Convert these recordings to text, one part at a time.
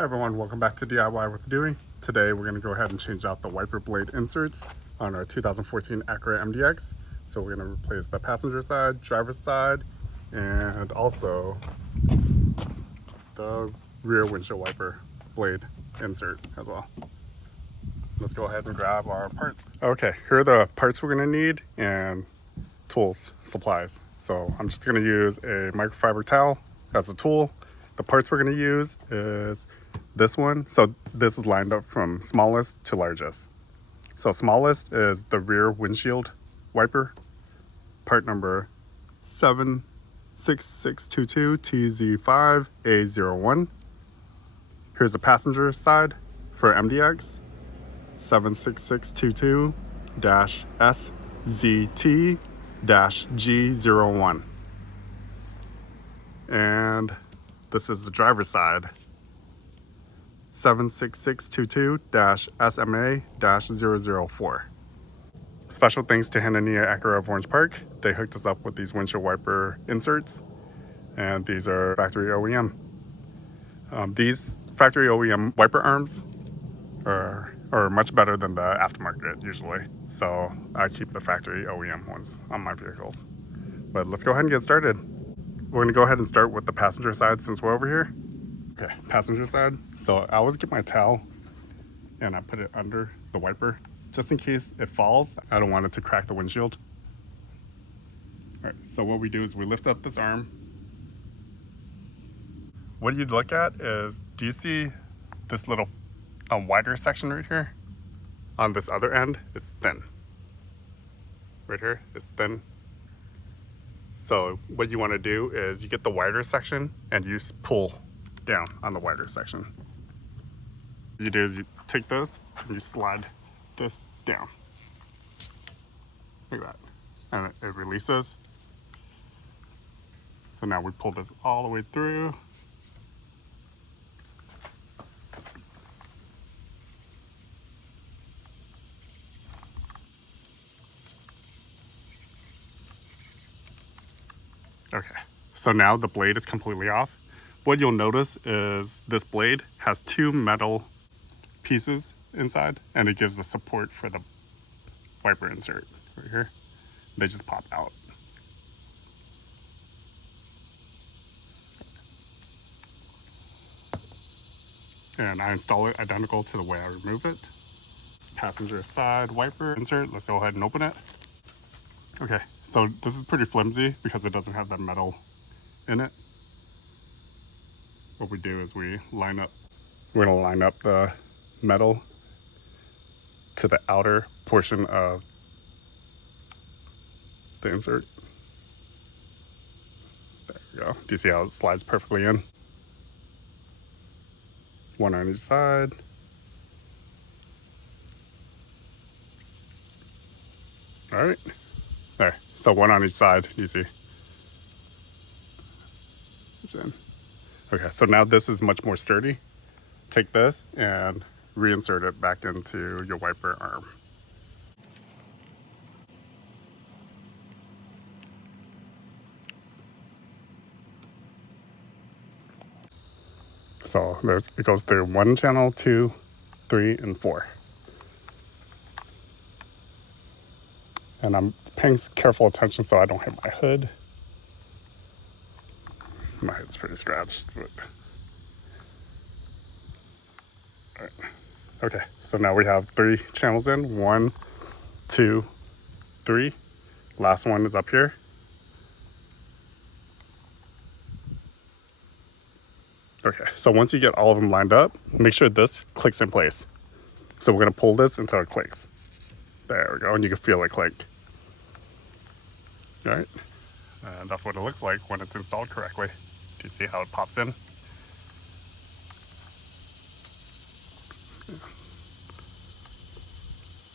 Hi everyone, welcome back to DIY with Dewey. Today we're going to go ahead and change out the wiper blade inserts on our 2014 Acura MDX. So we're going to replace the passenger side, driver's side, and also the rear windshield wiper blade insert as well. Let's go ahead and grab our parts. Okay, here are the parts we're going to need and tools, supplies. So I'm just going to use a microfiber towel as a tool. The parts we're going to use is this one. So this is lined up from smallest to largest. So smallest is the rear windshield wiper, part number 76622TZ5A01. Here's the passenger side for MDX, 76622-SZT-G01. And this is the driver's side, 76622-SMA-004. Special thanks to Hanania Acura of Orange Park. They hooked us up with these windshield wiper inserts, and these are factory OEM. These factory OEM wiper arms are much better than the aftermarket usually. So I keep the factory OEM ones on my vehicles. But let's go ahead and get started. We're gonna go ahead and start with the passenger side since we're over here. Okay, passenger side. So I always get my towel and I put it under the wiper just in case it falls. I don't want it to crack the windshield. All right, so what we do is we lift up this arm. What you'd look at is, do you see this little wider section right here? On this other end, it's thin. Right here, it's thin. So what you want to do is you get the wider section and you pull down on the wider section. What you do is you take this and you slide this down. Look at that. And it releases. So now we pull this all the way through. Okay, so now the blade is completely off. What you'll notice is this blade has two metal pieces inside, and it gives the support for the wiper insert right here. They just pop out. And I install it identical to the way I remove it. Passenger side wiper insert, let's go ahead and open it. Okay, so this is pretty flimsy because it doesn't have that metal in it. What we do is we're gonna line up the metal to the outer portion of the insert. There we go. Do you see how it slides perfectly in? One on each side. All right. There, so one on each side, you see. It's in. Okay, so now this is much more sturdy. Take this and reinsert it back into your wiper arm. So it goes through 1 channel, 2, 3, and 4. And I'm paying careful attention so I don't hit my hood. My head's pretty scratched, but. All right. Okay, so now we have 3 channels in. 1, 2, 3. Last one is up here. Okay, so once you get all of them lined up, make sure this clicks in place. So we're gonna pull this until it clicks. There we go, and you can feel it click. All right, and that's what it looks like when it's installed correctly. Do you see how it pops in?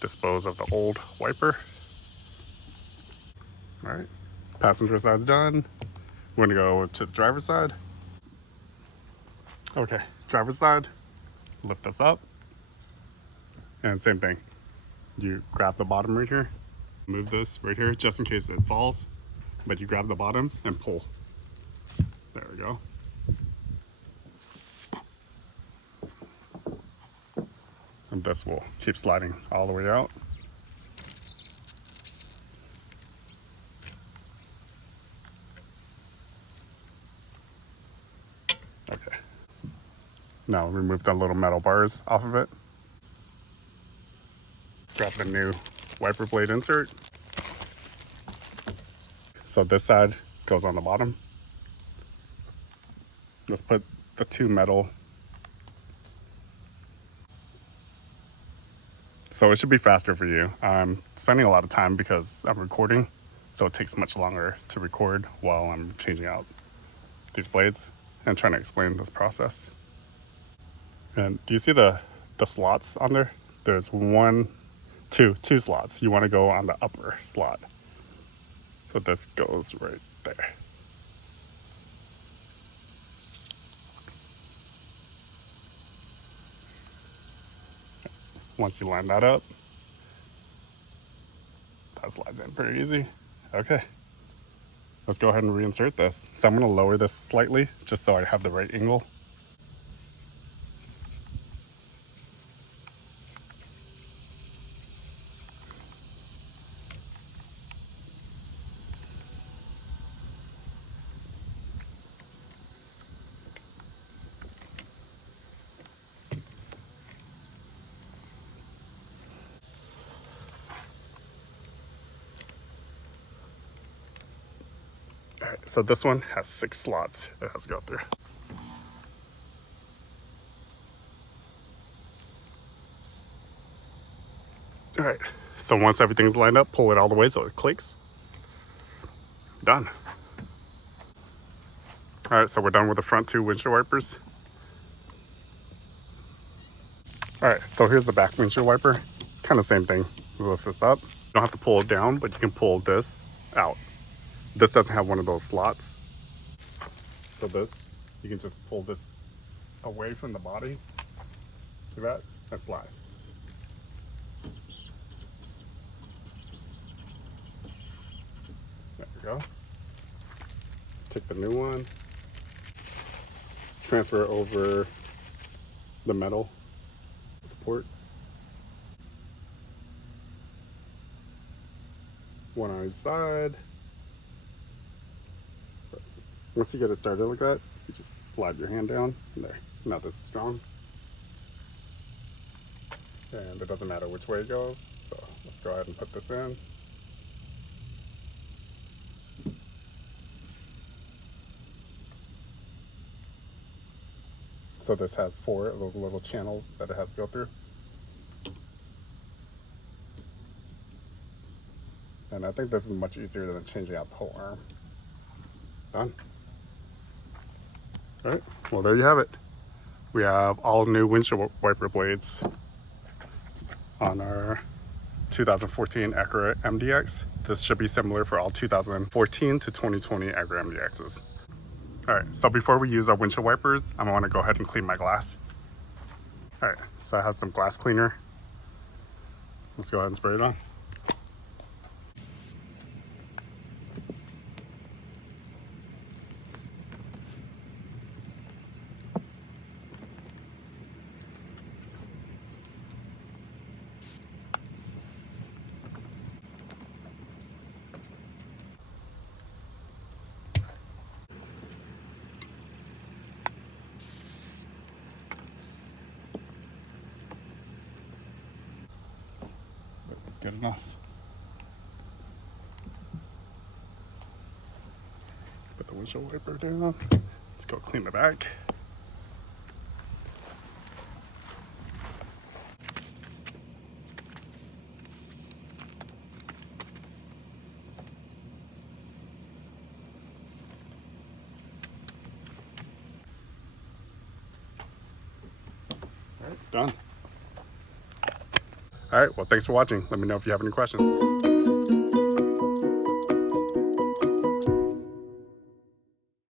Dispose of the old wiper. All right, passenger side's done. We're gonna go to the driver's side. Okay, driver's side, lift this up. And same thing, you grab the bottom right here. Move this right here just in case it falls, but you grab the bottom and pull. There we go. this will keep sliding all the way out. Okay. Now remove the little metal bars off of it. Grab the new wiper blade insert. So this side goes on the bottom. Let's put the two metal. So it should be faster for you. I'm spending a lot of time because I'm recording, so it takes much longer to record while I'm changing out these blades and trying to explain this process. And do you see the slots on there? There's two slots. You want to go on the upper slot. So this goes right there. Once you line that up, that slides in pretty easy. Okay, let's go ahead and reinsert this. So I'm going to lower this slightly just so I have the right angle. All right, so this one has 6 slots it has to go through. All right, so once everything's lined up, pull it all the way so it clicks. Done. All right, so we're done with the front 2 windshield wipers. All right, so here's the back windshield wiper. Kind of same thing. We lift this up. You don't have to pull it down, but you can pull this out. This doesn't have one of those slots. So this, you can just pull this away from the body, like that, and slide. There we go. Take the new one, transfer it over the metal support. One on each side. Once you get it started like that, you just slide your hand down. There. Now this is strong. And it doesn't matter which way it goes. So let's go ahead and put this in. So this has 4 of those little channels that it has to go through. And I think this is much easier than changing out the whole arm. Done. All right, well there you have it. We have all new windshield wiper blades on our 2014 Acura MDX. This should be similar for all 2014 to 2020 Acura MDXs. All right, so before we use our windshield wipers, I'm gonna go ahead and clean my glass. All right, so I have some glass cleaner. Let's go ahead and spray it on. Good enough. Put the windshield wiper down. Let's go clean the back. All right, done. All right, well, thanks for watching. Let me know if you have any questions.